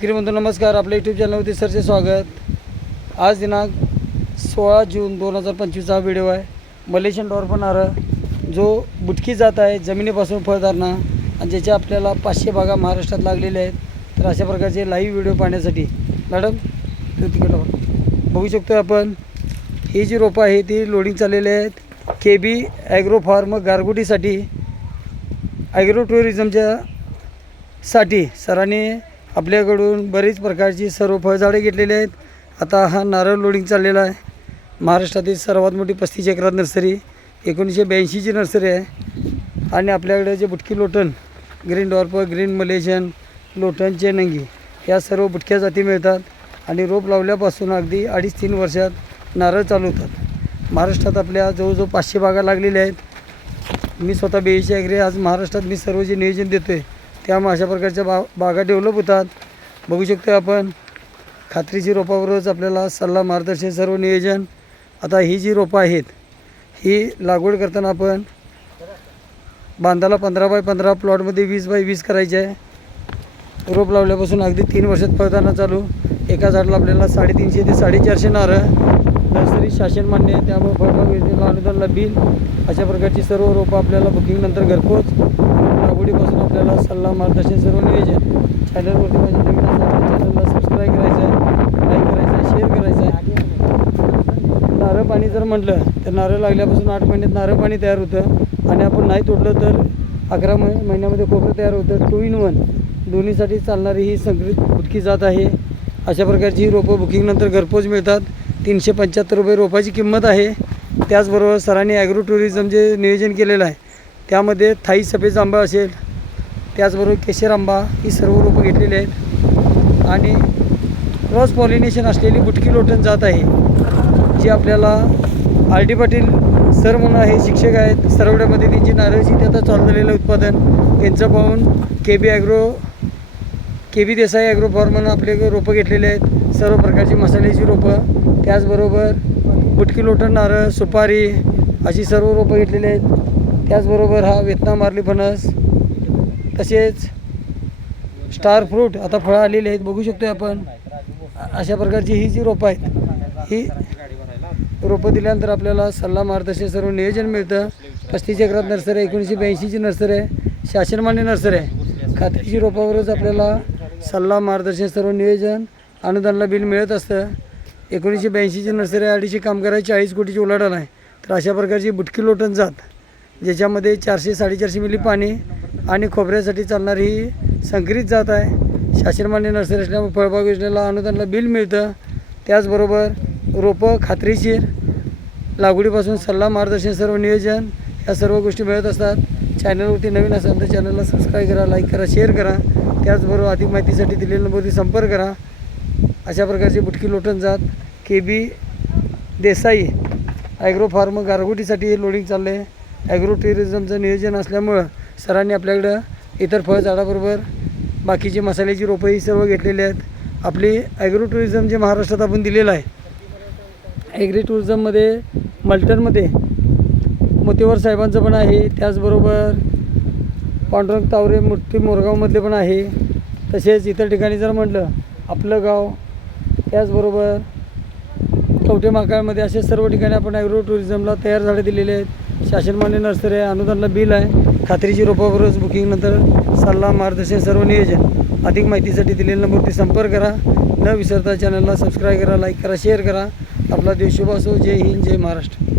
शेतकरी बंधू नमस्कार. आपल्या यूट्यूब चॅनलवरती सरचे स्वागत. आज दिनांक सोळा जून दोन हजार पंचवीसचा हा व्हिडिओ आहे. मलेशियन डॉर नारळ जो बुटकी जात आहे जमिनीपासून फळधारणा आणि ज्याच्या आपल्याला पाचशे बागा महाराष्ट्रात लागलेल्या आहेत तर अशा प्रकारचे लाईव्ह व्हिडिओ पाहण्यासाठी. मॅडम तिकडं बघू. शकतो आपण ही जी रोपं आहे ती लोडिंग चाललेली आहेत. के बी ॲग्रो फार्म गारगुटीसाठी ॲग्रो टुरिझमच्या साठी सरांनी आपल्याकडून बरीच प्रकारची सर्व फळझाडे घेतलेली आहेत. आता हा नारळ लोडिंग चाललेला आहे. महाराष्ट्रातील सर्वात मोठी पस्तीस एकरात नर्सरी एकोणीसशे ब्याऐंशीची नर्सरी आहे. आणि आपल्याकडे जे बुटकी लोटन ग्रीन डॉर्प ग्रीन मलेशियन लोटन चेनंगी या सर्व बुटक्या जाती मिळतात. आणि रोप लावल्यापासून अगदी अडीच तीन वर्षात नारळ चालू होतात. महाराष्ट्रात आपल्या जवळजवळ पाचशे बागा लागलेल्या आहेत. मी स्वतः बेईशी ॲग्रे आज महाराष्ट्रात मी सर्व जे नियोजन देतो आहे त्यामुळे अशा प्रकारच्या बा बागा डेव्हलप होतात. बघू शकतो आपण खात्रीची रोपावरच आपल्याला सल्ला मार्गदर्शन सर्व नियोजन. आता ही जी रोपं आहेत ही लागवड करताना आपण बांधाला पंधरा बाय पंधरा प्लॉटमध्ये वीस बाय वीस करायचे आहे. रोप लावल्यापासून अगदी तीन वर्षात पळताना चालू. एका झाडाला आपल्याला साडेतीनशे ते साडेचारशे नारळ नर्सरी शासन मान्य आहे त्यामुळे फळबाग योजनेला अनुदानला बिल अशा प्रकारची सर्व रोपं आपल्याला बुकिंगनंतर घरपोच. लागवडीपासून आपल्याला सल्ला मार्गदर्शन सर्व नियोजन चॅनलवरती माझ्या नवीन असाल चॅनलला सबस्क्राईब करायचं आहे लाईक करायचं आहे शेअर करायचं आहे. नारळ पाणी जर म्हटलं तर नारळ लागल्यापासून आठ महिन्यात नारळ पाणी तयार होतं. आणि आपण नाही तोडलं तर अकरा महि महिन्यामध्ये खोबरं तयार होतं टू इन वन दोन्हीसाठी चालणारी ही संकरित बुटकी जात आहे. अशा प्रकारची ही रोपं बुकिंगनंतर घरपोच मिळतात. तीनशे पंच्याहत्तर रुपये रोपाची किंमत आहे. त्याचबरोबर सरांनी ॲग्रो टुरिझम जे नियोजन केलेलं आहे त्यामध्ये थाई सफेद आंबा असेल त्याचबरोबर केशर आंबा ही सर्व रोपं घेतलेली आहेत. आणि क्रॉस पॉलिनेशन असलेली बुटकी लोटन जात आहे जी आपल्याला आर डी पाटील सर म्हणून आहे शिक्षक आहेत सरवड्यामध्ये त्यांची नारळची ते आता चालू झालेलं उत्पादन यांचं पाहून K B agro K B Desai agro farm आपले रोपं घेतलेले आहेत सर्व प्रकारची मसाल्याची रोपं त्याचबरोबर बुटकी लोटण नारळ सुपारी अशी सर्व रोपं घेतलेली आहेत. त्याचबरोबर हा वेतना मारली फणस तसेच स्टार फ्रूट आता फळं आलेली आहेत. बघू शकतो आपण. अशा प्रकारची ही जी रोपं आहेत ही रोपं दिल्यानंतर आपल्याला सल्ला मार्गदर्शन सर्व नियोजन मिळतं. पस्तीस एकरात नर्सरी आहे एकोणीसशे ब्याऐंशीची नर्सरी आहे शासनमान्य नर्सरी आहे. खात्रीची रोपावरच आपल्याला सल्ला मार्गदर्शन सर्व नियोजन अनुदानला बिल मिळत असतं. एकोणीसशे ब्याऐंशीची नर्सरी आहे अडीचशे कामगाराची चाळीस कोटीची उलाढाल आहे. तर अशा प्रकारची बुटकी लोटन जात. ज्याच्यामध्ये चारशे साडेचारशे मिली पाणी आणि खोबऱ्यासाठी चालणारी ही संकरित जात आहे. शासनमान्य नर्सरी असल्यामुळे फळबाग योजनेला अनुदानला बिल मिळतं. त्याचबरोबर रोपं खात्रीशीर लागवडीपासून सल्ला मार्गदर्शन सर्व नियोजन या सर्व गोष्टी मिळत असतात. चॅनलवरती नवीन असाल तर चॅनलला सबस्क्राईब करा लाईक करा शेअर करा. त्याचबरोबर अधिक माहितीसाठी दिलेल्या नंबरवरती संपर्क करा. अशा प्रकारची बुटकी लोटन जात. K B Desai agro farm गारगोटीसाठी हे लोडिंग चाललं आहे ॲग्रो टुरिझमचं नियोजन असल्यामुळं सरांनी आपल्याकडं इतर फळझाडाबरोबर बाकीची मसाल्याची रोपंही सर्व घेतलेली आहेत. आपली ॲग्रो टुरिझम जे महाराष्ट्रात आपण दिलेलं आहे ॲग्री टुरिझममध्ये मल्टनमध्ये मोतीवर साहेबांचं पण आहे त्याचबरोबर पांडुरंग तावरे मूर्ती मोरगावमधले पण आहे. तसेच इतर ठिकाणी जर म्हटलं आपलं गाव त्याचबरोबर कवठे महाकाळमध्ये असे सर्व ठिकाणी आपण ॲग्रो टुरिझमला तयार झाडे दिलेले आहेत. शासनमान्य नर्सरी आहे. अनुदानला बिल आहे. खात्रीची रोपावरच बुकिंगनंतर सल्ला मार्गदर्शन सर्व नियोजन. अधिक माहितीसाठी दिलेल्या नंबरवरती संपर्क करा. न विसरता चॅनलला सबस्क्राईब करा लाईक करा शेअर करा. आपला देश शुभ असो. जय हिंद जय महाराष्ट्र.